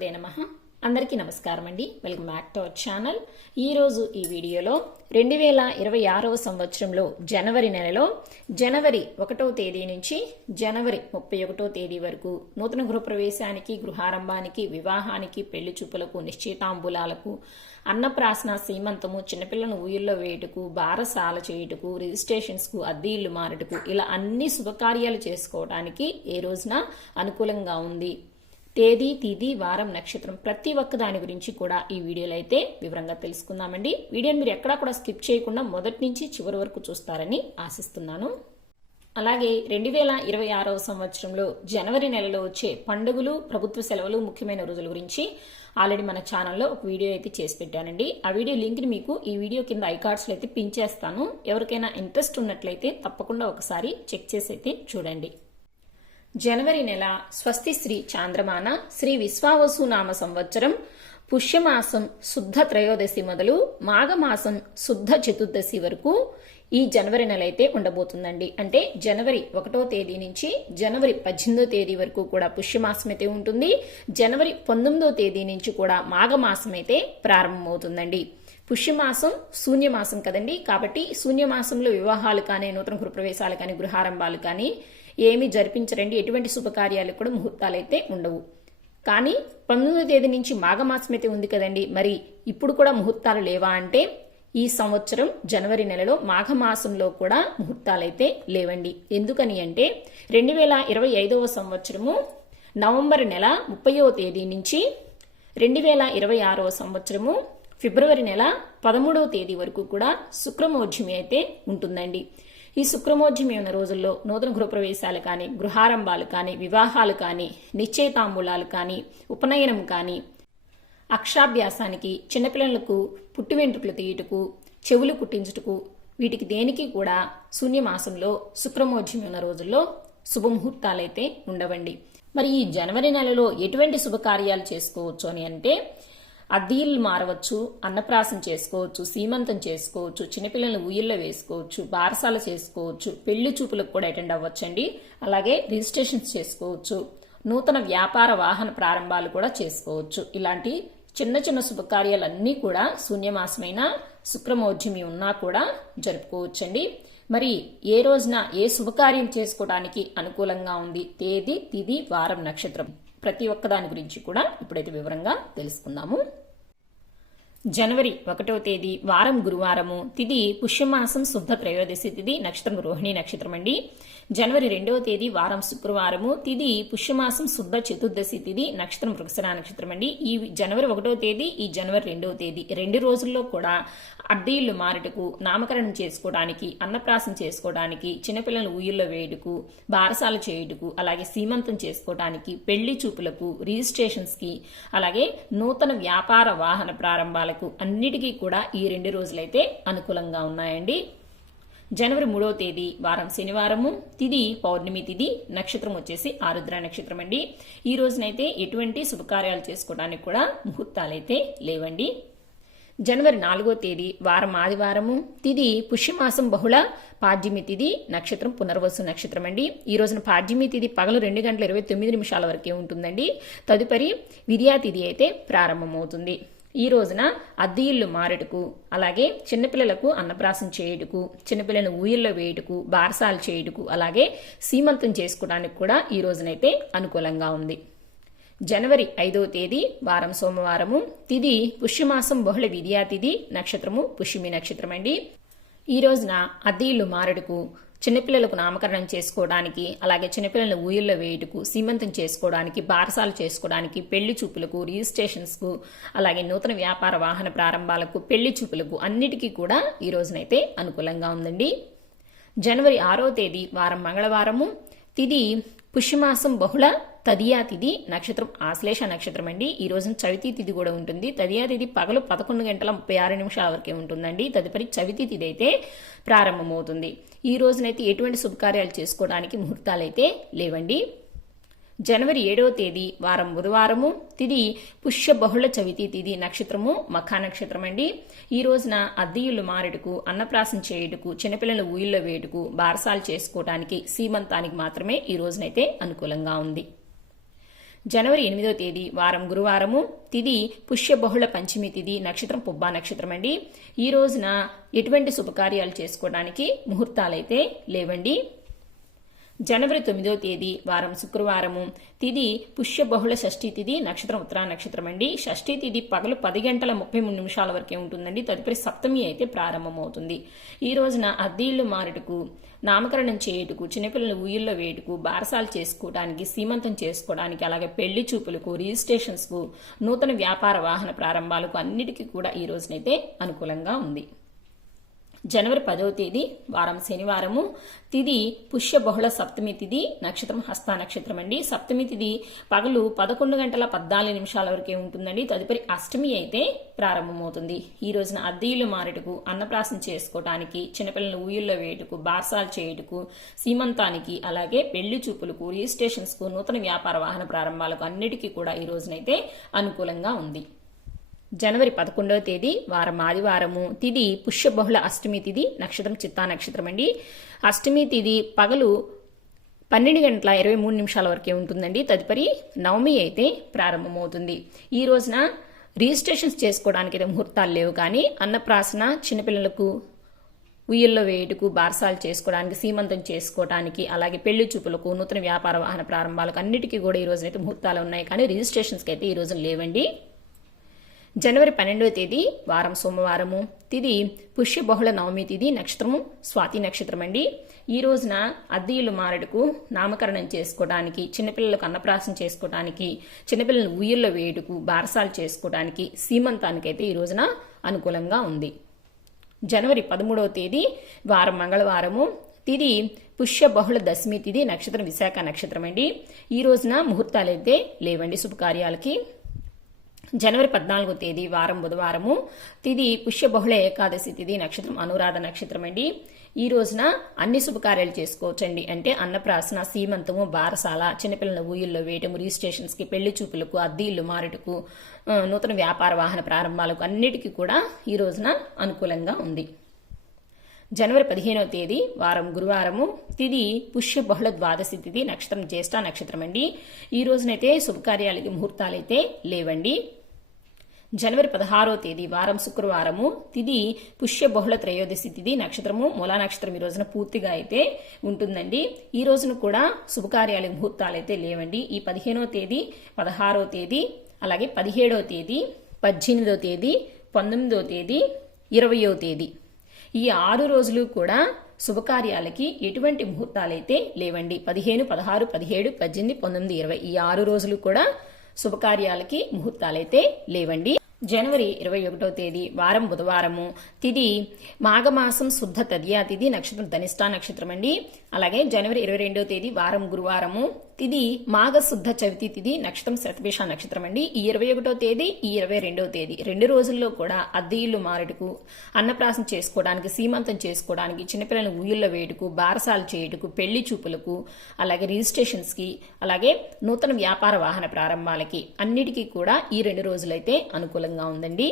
శ్రీమాత్రే నమ. అందరికీ నమస్కారం అండి. Welcome back to our channel. ఈరోజు ఈ వీడియోలో రెండు వేల ఇరవై ఆరవ సంవత్సరంలో జనవరి నెలలో జనవరి ఒకటో తేదీ నుంచి జనవరి ముప్పై ఒకటో తేదీ వరకు నూతన గృహప్రవేశానికి గృహారంభానికి వివాహానికి పెళ్ళి చూపులకు నిశ్చితాంబులాలకు అన్నప్రాసన సీమంతము చిన్నపిల్లను ఊయల్లో వేయుటకు బారసాల చేయుటకు రిజిస్ట్రేషన్స్కు అద్దె ఇల్లు మారుటకు ఇలా అన్ని శుభకార్యాలు చేసుకోవడానికి ఏ రోజున అనుకూలంగా ఉంది? తేదీ తిది వారం నక్షత్రం ప్రతి ఒక్క దాని గురించి కూడా ఈ వీడియోలో అయితే వివరంగా తెలుసుకుందామండి. వీడియోని మీరు ఎక్కడా కూడా స్కిప్ చేయకుండా మొదటి నుంచి చివరి వరకు చూస్తారని ఆశిస్తున్నాను. అలాగే రెండు వేల ఇరవై ఆరవ సంవత్సరంలో జనవరి నెలలో వచ్చే పండుగలు ప్రభుత్వ సెలవులు ముఖ్యమైన రోజుల గురించి ఆల్రెడీ మన ఛానల్లో ఒక వీడియో అయితే చేసి పెట్టానండి. ఆ వీడియో లింక్ని మీకు ఈ వీడియో కింద ఐకార్డ్స్లో అయితే పిన్ చేస్తాను. ఎవరికైనా ఇంట్రెస్ట్ ఉన్నట్లయితే తప్పకుండా ఒకసారి చెక్ చేసి అయితే చూడండి. జనవరి నెల స్వస్తి శ్రీ చాంద్రమాన శ్రీ విశ్వావసు నామ సంవత్సరం పుష్యమాసం శుద్ధ త్రయోదశి మొదలు మాఘమాసం శుద్ధ చతుర్దశి వరకు ఈ జనవరి నెల అయితే ఉండబోతుందండి. అంటే జనవరి ఒకటో తేదీ నుంచి జనవరి పద్దెనిమిదో తేదీ వరకు కూడా పుష్యమాసం అయితే ఉంటుంది. జనవరి పంతొమ్మిదో తేదీ నుంచి కూడా మాఘమాసం అయితే ప్రారంభమవుతుందండి. పుష్యమాసం శూన్యమాసం కదండి. కాబట్టి శూన్యమాసంలో వివాహాలు కానీ నూతన గృహప్రవేశాలు కానీ గృహారంభాలు కానీ ఏమీ జరిపించరండి. ఎటువంటి శుభకార్యాలకు కూడా ముహూర్తాలు అయితే ఉండవు. కానీ పంతొమ్మిదో తేదీ నుంచి మాఘమాసం అయితే ఉంది కదండి. మరి ఇప్పుడు కూడా ముహూర్తాలు లేవా అంటే ఈ సంవత్సరం జనవరి నెలలో మాఘమాసంలో కూడా ముహూర్తాలైతే లేవండి. ఎందుకని అంటే రెండు వేల ఇరవై ఐదవ సంవత్సరము నవంబర్ నెల ముప్పయో తేదీ నుంచి రెండు వేల ఇరవై ఆరవ సంవత్సరము ఫిబ్రవరి నెల పదమూడవ తేదీ వరకు కూడా శుక్రమోజ్యమి అయితే ఉంటుందండి. ఈ శుక్రమోజ్యమి ఉన్న రోజుల్లో నూతన గృహప్రవేశాలు కానీ గృహారంభాలు కానీ వివాహాలు కానీ నిశ్చయితాంబూలాలు కానీ ఉపనయనం కానీ అక్షాభ్యాసానికి చిన్నపిల్లలకు పుట్టి వెంట్రుకలు తీయుటకు చెవులు కుట్టించుటకు వీటికి దేనికి కూడా శూన్యమాసంలో శుక్రమోజ్యమి ఉన్న రోజుల్లో శుభముహూర్తాలైతే ఉండవండి. మరి ఈ జనవరి నెలలో ఎటువంటి శుభకార్యాలు చేసుకోవచ్చు అని అంటే అద్దీలు మారవచ్చు అన్నప్రాసం చేసుకోవచ్చు సీమంతం చేసుకోవచ్చు చిన్నపిల్లల్ని ఊయల్లో వేసుకోవచ్చు బారసాల చేసుకోవచ్చు పెళ్ళి చూపులకు కూడా అటెండ్ అవ్వచ్చండి. అలాగే రిజిస్ట్రేషన్స్ చేసుకోవచ్చు నూతన వ్యాపార వాహన ప్రారంభాలు కూడా చేసుకోవచ్చు. ఇలాంటి చిన్న చిన్న శుభకార్యాలన్నీ కూడా శూన్యమాసమైన శుక్రమోజ్యమి ఉన్నా కూడా జరుపుకోవచ్చండి. మరి ఏ రోజున ఏ శుభకార్యం చేసుకోవడానికి అనుకూలంగా ఉంది? తేదీ తిది వారం నక్షత్రం. ప్రతి ఒక్క దాని గురించి కూడా ఇప్పుడైతే వివరంగా తెలుసుకుందాము. జనవరి ఒకటవ తేదీ వారం గురువారము తిది పుష్యమాసం శుద్ధ త్రయోదశి తిది నక్షత్రం రోహిణి నక్షత్రం అండి. జనవరి రెండవ తేదీ వారం శుక్రవారము తిది పుష్యమాసం శుద్ధ చతుర్దశి తిది నక్షత్రం వృక్షణ నక్షత్రం అండి. ఈ జనవరి ఒకటవ తేదీ ఈ జనవరి రెండవ తేదీ. రెండు రోజుల్లో కూడా అడ్డీళ్ళు మారుటకు నామకరణం చేసుకోవడానికి అన్నప్రాసం చేసుకోవడానికి చిన్నపిల్లలు ఊయిల్లో వేయుటకు బారసాల చేయుటకు అలాగే సీమంతం చేసుకోవడానికి పెళ్ళి చూపులకు రిజిస్ట్రేషన్స్కి అలాగే నూతన వ్యాపార వాహన ప్రారంభాలకు అన్నిటికీ కూడా ఈ రెండు రోజులైతే అనుకూలంగా ఉన్నాయండి. జనవరి మూడవ తేదీ వారం శనివారము తిది పౌర్ణమి తిది నక్షత్రం వచ్చేసి ఆరుద్ర నక్షత్రం అండి. ఈ రోజునైతే ఎటువంటి శుభకార్యాలు చేసుకోవడానికి కూడా ముహూర్తాలైతే లేవండి. జనవరి నాలుగో తేదీ వారం ఆదివారము తిది పుష్యమాసం బహుళ పాడ్యమి తిది నక్షత్రం పునర్వసు నక్షత్రం అండి. ఈ రోజున పాడ్యమి తిది పగలు రెండు గంటల ఇరవై తొమ్మిది నిమిషాల వరకే ఉంటుందండి. తదుపరి విద్యా తిథి అయితే ప్రారంభమవుతుంది. ఈ రోజున అద్దె ఇల్లు మారడుకు అలాగే చిన్నపిల్లలకు అన్నప్రాసం చేయుటకు చిన్నపిల్లలను ఊయల్లో వేయుటకు బారసాలు చేయుటకు అలాగే సీమంతం చేసుకోవడానికి కూడా ఈ రోజునైతే అనుకూలంగా ఉంది. జనవరి ఐదవ తేదీ వారం సోమవారము తిది పుష్యమాసం బహుళ విద్యా తిథి నక్షత్రము పుష్యమి నక్షత్రం అండి ఈ రోజున అద్దె ఇల్లు మారడుకు చిన్నపిల్లలకు నామకరణం చేసుకోవడానికి అలాగే చిన్నపిల్లలను ఊయల్లో వేయుటకు సీమంతం చేసుకోవడానికి బారసాలు చేసుకోవడానికి పెళ్ళి చూపులకు రిజిస్ట్రేషన్స్కు అలాగే నూతన వ్యాపార వాహన ప్రారంభాలకు పెళ్ళి చూపులకు అన్నిటికీ కూడా ఈ రోజునైతే అనుకూలంగా ఉందండి. జనవరి ఆరో తేదీ వారం మంగళవారము. తిది పుష్యమాసం బహుళ తదియా తిథి నక్షత్రం ఆశ్లేష నక్షత్రం అండి. ఈ రోజున చవితి తిథి కూడా ఉంటుంది. తదియా తిథి పగలు పదకొండు గంటల ముప్పై ఆరు నిమిషాల వరకే ఉంటుందండి. తదుపరి చవితి తిథి అయితే ప్రారంభమవుతుంది. ఈ రోజునైతే ఎటువంటి శుభకార్యాలు చేసుకోవడానికి ముహూర్తాలైతే లేవండి. జనవరి ఏడవ తేదీ వారం బుధవారము తిది పుష్య బహుళ చవితి తిది నక్షత్రము మఖా నక్షత్రం అండి. ఈ రోజున అద్దీయులు మారేటకు అన్నప్రాసం చేయుటకు చిన్నపిల్లల ఊయిల్లో వేయుటకు బారసాలు చేసుకోవటానికి సీమంతానికి మాత్రమే ఈ రోజునైతే అనుకూలంగా ఉంది. జనవరి ఎనిమిదో తేదీ వారం గురువారము తిది పుష్య బహుళ పంచమి తిది నక్షత్రం పుబ్బా నక్షత్రం అండి. ఈ రోజున ఎటువంటి శుభకార్యాలు చేసుకోవడానికి ముహూర్తాలైతే లేవండి. జనవరి తొమ్మిదో తేదీ వారం శుక్రవారము. తిది పుష్య బహుళ షష్ఠీ తిది నక్షత్రం ఉత్తరా నక్షత్రం అండి. షష్ఠీ తిది పగలు పది గంటల ముప్పై మూడు నిమిషాల వరకే ఉంటుందండి. తదుపరి సప్తమి అయితే ప్రారంభమవుతుంది. ఈ రోజున అద్దీళ్ళు మారుటకు నామకరణం చేయుటకు చిన్నపిల్లలు ఊయిల్లో వేయుటకు బారసాలు చేసుకోవడానికి సీమంతం చేసుకోవడానికి అలాగే పెళ్ళి చూపులకు రిజిస్ట్రేషన్స్కు నూతన వ్యాపార వాహన ప్రారంభాలకు అన్నిటికీ కూడా ఈ రోజునైతే అనుకూలంగా ఉంది. జనవరి పదవ తేదీ వారం శనివారము. తిది పుష్య బహుళ సప్తమి తిది నక్షత్రం హస్త నక్షత్రం అండి. సప్తమి తిది పగలు పదకొండు గంటల పద్నాలుగు నిమిషాల వరకే ఉంటుందండి. తదుపరి అష్టమి అయితే ప్రారంభమవుతుంది. ఈ రోజున అద్దీలు మారేటకు అన్నప్రాసం చేసుకోవటానికి చిన్నపిల్లల ఊయల్లో వేయటకు బార్సాలు చేయుటకు సీమంతానికి అలాగే పెళ్ళి చూపులకు రిజిస్ట్రేషన్స్కు నూతన వ్యాపార వాహన ప్రారంభాలకు అన్నిటికీ కూడా ఈ రోజునైతే అనుకూలంగా ఉంది. జనవరి పదకొండవ తేదీ వారం ఆదివారము తిది పుష్యబహుళ అష్టమి తిది నక్షత్రం చిత్తా నక్షత్రం అండి. అష్టమి తిది పగలు పన్నెండు గంటల ఇరవై మూడు నిమిషాల వరకే ఉంటుందండి. తదుపరి నవమి అయితే ప్రారంభమవుతుంది. ఈ రోజున రిజిస్ట్రేషన్స్ చేసుకోవడానికి అయితే ముహూర్తాలు లేవు కానీ అన్నప్రాసన చిన్నపిల్లలకు ఉయ్యల్లో వేయుటకు బార్సాలు చేసుకోవడానికి సీమంతం చేసుకోవడానికి అలాగే పెళ్ళి చూపులకు నూతన వ్యాపార వాహన ప్రారంభాలకు అన్నిటికీ కూడా ఈ రోజునైతే ముహూర్తాలు ఉన్నాయి కానీ రిజిస్ట్రేషన్స్కి అయితే ఈ రోజున లేవండి. జనవరి పన్నెండవ తేదీ వారం సోమవారము. తిది పుష్య బహుళ నవమి తిది నక్షత్రము స్వాతి నక్షత్రం అండి ఈ రోజున అద్దీయులు మారడుకు నామకరణం చేసుకోవడానికి చిన్నపిల్లలకు అన్నప్రాసం చేసుకోవడానికి చిన్నపిల్లలను ఉయ్యల్లో వేయుటకు బారసాలు చేసుకోవడానికి సీమంతానికైతే ఈ రోజున అనుకూలంగా ఉంది. జనవరి పదమూడవ తేదీ వారం మంగళవారము. తిది పుష్య బహుళ దశమి తిది నక్షత్రం విశాఖ నక్షత్రం అండి ఈ రోజున ముహూర్తాలైతే లేవండి శుభకార్యాలకి. జనవరి పద్నాలుగో తేదీ వారం బుధవారము తిది పుష్యబహుళ ఏకాదశి తిది నక్షత్రం అనురాధ నక్షత్రం అండి. ఈ రోజున అన్ని శుభకార్యాలు చేసుకోవచ్చండి. అంటే అన్నప్రాసన సీమంతము బారసాల చిన్నపిల్లల ఊయిల్లో వేయటము రిజిస్ట్రేషన్స్కి పెళ్ళి చూపులకు అద్దీళ్ళు మారుటకు నూతన వ్యాపార వాహన ప్రారంభాలకు అన్నిటికీ కూడా ఈ రోజున అనుకూలంగా ఉంది. జనవరి పదిహేనవ తేదీ వారం గురువారము తిది పుష్య బహుళ ద్వాదశి తిది నక్షత్రం జ్యేష్ఠ నక్షత్రం అండి. ఈ రోజునైతే శుభకార్యాలకి ముహూర్తాలైతే లేవండి. జనవరి పదహారో తేదీ వారం శుక్రవారము తిది పుష్య బహుళ త్రయోదశి తిది నక్షత్రము మూలా నక్షత్రం ఈ రోజున పూర్తిగా అయితే ఉంటుందండి. ఈ రోజున కూడా శుభకార్యాలకు అయితే లేవండి. ఈ పదిహేనో తేదీ పదహారో తేదీ అలాగే పదిహేడో తేదీ పద్దెనిమిదో తేదీ పంతొమ్మిదో తేదీ ఇరవయో తేదీ. ఈ ఆరు రోజులు కూడా శుభకార్యాలకి ఎటువంటి ముహూర్తాలైతే లేవండి. పదిహేను పదహారు పదిహేడు పద్దెనిమిది పంతొమ్మిది ఇరవై ఈ ఆరు రోజులు కూడా శుభకార్యాలకి ముహూర్తాలైతే లేవండి. జనవరి ఇరవై ఒకటో తేదీ వారం బుధవారము. తిది మాఘమాసం శుద్ధ తదియా తిది నక్షత్రం ధనిష్టా నక్షత్రం అండి అలాగే జనవరి ఇరవై రెండో తేదీ వారం గురువారము తిది మాఘ శుద్ధ చవితి తిది నక్షత్రం శతభిష నక్షత్రం అండి. ఈ ఇరవై ఒకటో తేదీ ఈ ఇరవై రెండో తేదీ. రెండు రోజుల్లో కూడా అద్దె ఇల్లు మారుటకు అన్నప్రాసం చేసుకోవడానికి సీమంతం చేసుకోవడానికి చిన్నపిల్లలను ఊయల్లో వేయటకు బారసాలు చేయుటకు పెళ్ళి చూపులకు అలాగే రిజిస్ట్రేషన్స్కి అలాగే నూతన వ్యాపార వాహన ప్రారంభాలకి అన్నిటికీ కూడా ఈ రెండు రోజులైతే అనుకూలంగా ఉందండి.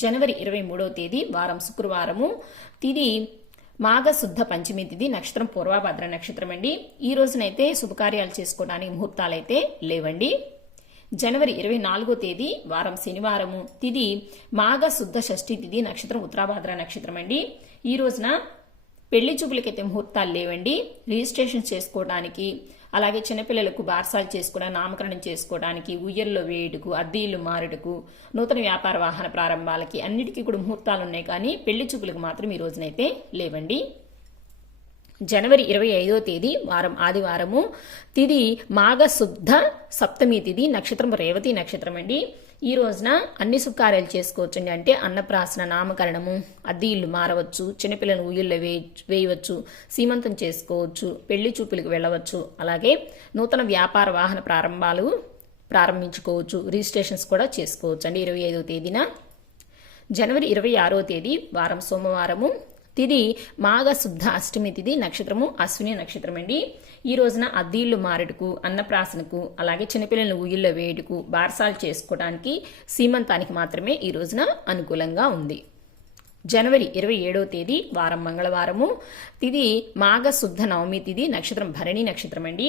జనవరి ఇరవై మూడవ తేదీ వారం శుక్రవారము తిది మాఘ శుద్ధ పంచమి తిథి నక్షత్రం పూర్వభద్ర నక్షత్రం అండి. ఈ రోజునైతే శుభకార్యాలు చేసుకోవడానికి ముహూర్తాలైతే లేవండి. జనవరి ఇరవై నాలుగో తేదీ వారం శనివారము తిది మాఘ శుద్ధ షష్ఠి తిథి నక్షత్రం ఉత్తరాభాద్ర నక్షత్రం అండి. ఈ రోజున పెళ్ళి చూపులకైతే ముహూర్తాలు లేవండి. రిజిస్ట్రేషన్ చేసుకోవడానికి అలాగే చిన్నపిల్లలకు బార్సాలు చేసుకోవడానికి నామకరణం చేసుకోవడానికి ఉయ్యల్లో వేయుటకు అద్దీలు మారుటకు నూతన వ్యాపార వాహన ప్రారంభాలకి అన్నిటికీ కూడా ముహూర్తాలు ఉన్నాయి కానీ పెళ్ళి చూపులకు మాత్రం ఈ రోజునైతే లేవండి. జనవరి ఇరవై ఐదో తేదీ వారం ఆదివారము తిది మాఘశుద్ధ సప్తమి తిది నక్షత్రం రేవతి నక్షత్రం అండి. ఈ రోజున అన్ని శుభకార్యాలు చేసుకోవచ్చండి. అంటే అన్నప్రాసన నామకరణము అద్దె ఇల్లు మారవచ్చు చిన్నపిల్లలను ఉయ్యుల్లో వే వేయవచ్చు సీమంతం చేసుకోవచ్చు పెళ్ళి చూపులకు వెళ్ళవచ్చు. అలాగే నూతన వ్యాపార వాహన ప్రారంభాలు ప్రారంభించుకోవచ్చు రిజిస్ట్రేషన్స్ కూడా చేసుకోవచ్చు అండి ఇరవై ఐదో తేదీన జనవరి ఇరవై ఆరో తేదీ వారం సోమవారము. తిది మాఘ శుద్ధ అష్టమి తిది నక్షత్రము అశ్విని నక్షత్రం అండి ఈ రోజున అద్దీళ్ళు మారడుకు అన్నప్రాసనకు అలాగే చిన్నపిల్లలను ఊయిల్లో వేయడుకు బార్సాలు చేసుకోవడానికి సీమంతానికి మాత్రమే ఈ రోజున అనుకూలంగా ఉంది. జనవరి ఇరవై ఏడవ తేదీ వారం మంగళవారము. తిది మాఘ శుద్ధ నవమి తిది నక్షత్రం భరణి నక్షత్రం అండి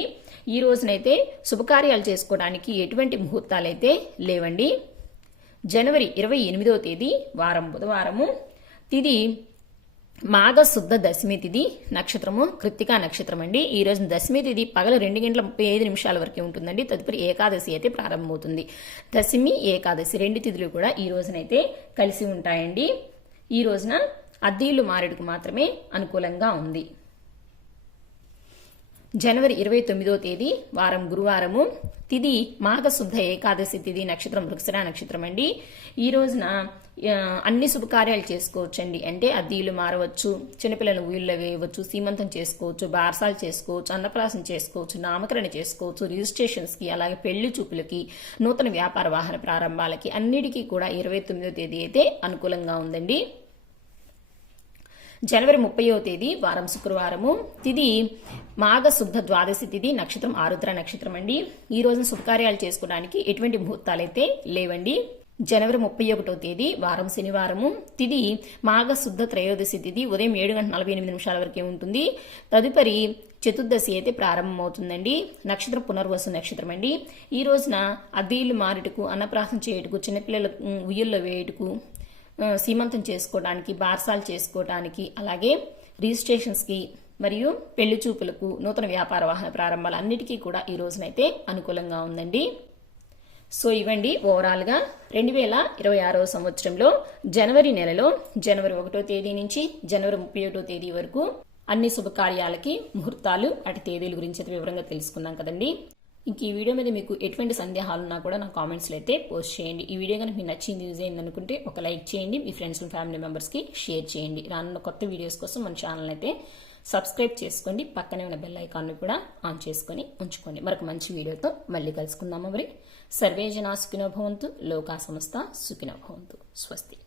ఈ రోజునైతే శుభకార్యాలు చేసుకోవడానికి ఎటువంటి ముహూర్తాలైతే లేవండి. జనవరి ఇరవై ఎనిమిదవ తేదీ వారం బుధవారము. తిది మాఘ శుద్ధ దశమి తిథి నక్షత్రము కృత్తికా నక్షత్రం అండి. ఈ రోజు దశమి తిథి పగల రెండు గంటల ముప్పై ఐదు నిమిషాల వరకే ఉంటుందండి. తదుపరి ఏకాదశి అయితే ప్రారంభమవుతుంది. దశమి ఏకాదశి రెండు తిథులు కూడా ఈ రోజునైతే కలిసి ఉంటాయండి. ఈ రోజున అద్దీలు మారేడుకు మాత్రమే అనుకూలంగా ఉంది. జనవరి ఇరవై తొమ్మిదో తేదీ వారం గురువారము. తిది మాఘశుద్ధ ఏకాదశి తిది నక్షత్రం వృక్షర నక్షత్రం అండి. ఈ రోజున అన్ని శుభకార్యాలు చేసుకోవచ్చండి. అంటే అద్దీలు మారవచ్చు చిన్నపిల్లలు ఊళ్ళో వేయవచ్చు సీమంతం చేసుకోవచ్చు బార్సాలు చేసుకోవచ్చు అన్నప్రాసం చేసుకోవచ్చు నామకరణ చేసుకోవచ్చు రిజిస్ట్రేషన్స్కి అలాగే పెళ్ళి చూపులకి నూతన వ్యాపార వాహన ప్రారంభాలకి అన్నిటికీ కూడా ఇరవై తొమ్మిదో తేదీ అయితే అనుకూలంగా ఉందండి. జనవరి ముప్పయో తేదీ వారం శుక్రవారము. తిది మాఘ శుద్ధ ద్వాదశి తిది నక్షత్రం ఆరుద్ర నక్షత్రం అండి. ఈ రోజున శుభకార్యాలు చేసుకోవడానికి ఎటువంటి ముహూర్తాలైతే లేవండి. జనవరి ముప్పై ఒకటో తేదీ వారం శనివారము. తిది మాఘ శుద్ధ త్రయోదశి తిది ఉదయం ఏడు గంటల నలభై ఎనిమిది నిమిషాల వరకే ఉంటుంది. తదుపరి చతుర్దశి అయితే ప్రారంభమవుతుందండి. నక్షత్రం పునర్వసు నక్షత్రం అండి. ఈ రోజున అద్దీలు మారుటకు అన్నప్రాసం చేయుటకు చిన్నపిల్లలకు ఉయ్యల్లో వేయుటకు సీమంతం చేసుకోవడానికి బార్సాలు చేసుకోవడానికి అలాగే రిజిస్ట్రేషన్స్కి మరియు పెళ్ళి చూపులకు నూతన వ్యాపార వాహన ప్రారంభాలు అన్నిటికీ కూడా ఈ రోజునైతే అనుకూలంగా ఉందండి. సో ఇవ్వండి ఓవరాల్గా రెండు వేల ఇరవై ఆరవ సంవత్సరంలో జనవరి నెలలో జనవరి ఒకటో తేదీ నుంచి జనవరి ముప్పై ఒకటో తేదీ వరకు అన్ని శుభకార్యాలకి ముహూర్తాలు అటు తేదీల గురించి వివరంగా తెలుసుకున్నాం కదండి. ఇంక ఈ వీడియో మీద మీకు ఎటువంటి సందేహాలు ఉన్నా కూడా నా కామెంట్స్లో అయితే పోస్ట్ చేయండి. ఈ వీడియో కనుక మీకు నచ్చింది యూజ్ అయింది అనుకుంటే ఒక లైక్ చేయండి. మీ ఫ్రెండ్స్ ఫ్యామిలీ మెంబర్స్కి షేర్ చేయండి. రానున్న కొత్త వీడియోస్ కోసం మన ఛానల్ అయితే సబ్స్క్రైబ్ చేసుకోండి. పక్కనే ఉన్న బెల్ ఐకాన్ని కూడా ఆన్ చేసుకొని ఉంచుకోండి. మరొక మంచి వీడియోతో మళ్ళీ కలుసుకుందాము మరి. సర్వే సుఖినోభవంతు భవంతు లోకా సంస్థ సుఖినోభవంతు స్వస్తి.